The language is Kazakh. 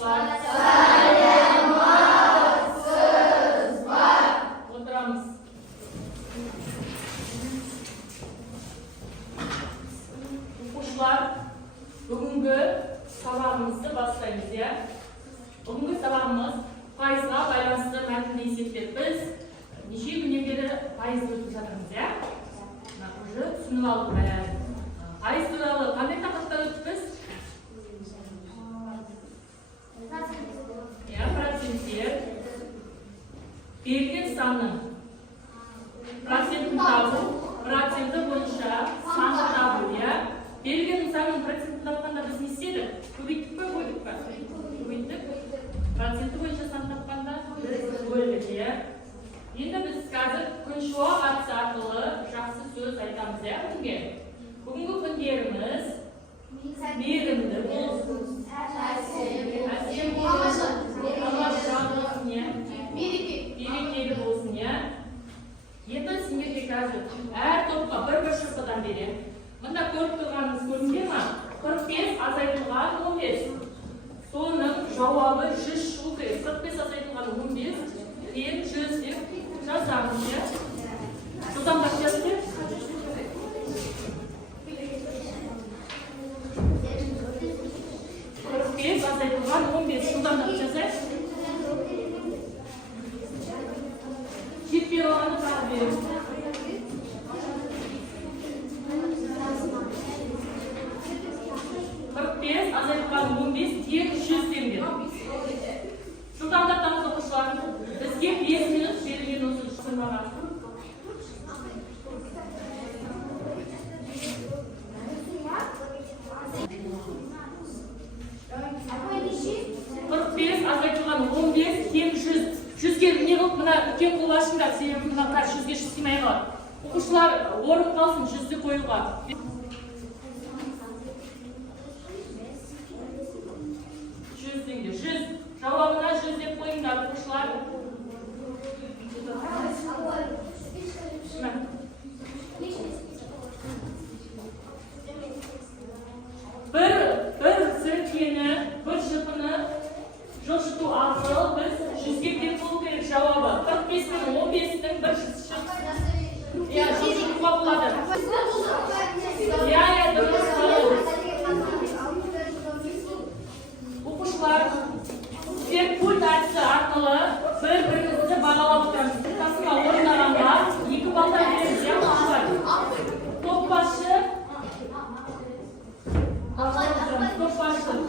Сәлематсыз бар. Отырамыз. Оқушылар, бүгінгі сабағымызды бастаймыз, иә? Бүгінгі сабағымыз пайызға байланысты мәтінді есептер. Біз неше күннен бері пайызды өтіп жатырмыз, иә? Уже түсініп алдық бәрін. Пайыз туралы қандай тақырыпта өттік біз? Проценттер. Берілген санның процентін табу, проценті бойынша санды табу, иә? Берілген санның процентін тапқанда біз не істедік? Көбейттік пе, бөлдік пе? Көбейттік. Проценті бойынша сан тапқанда біз бөлдік, иә? Енді біз қазір күншуақ әдісі арқылы жақсы сөз айтамыз, иә, бүгінге? Бүгінгі күндеріміз мейірімді болсын, әсем болсын, берекелі болсын, иә? Енді сендерге қазір әр топқа бір шырпыдан берем. Мында көріп тұрғаныңыз көрінген ме? 45 азайтылған 15. Соның жауабы 100 шығу керек. 45 азайтылған 15 кейін 100 деп жазамыз, иә? Жылдамдап жазды. 45 азайтылған 15 жылдамдап жазайық. Жетпей қалғаны тағы береміз. 45 азайтылған 15 тең 100 теңге. Жылдамдатамыз оқушылар. Бізге 5 минут берілген осы сынға. Азайтылған 15 тең 100. 100-ге не қылып мына үлкен қол ашыңдар, себебі мына 100-ге сыймай қалады. Оқушылар орын қалсын 100-ді қоюға.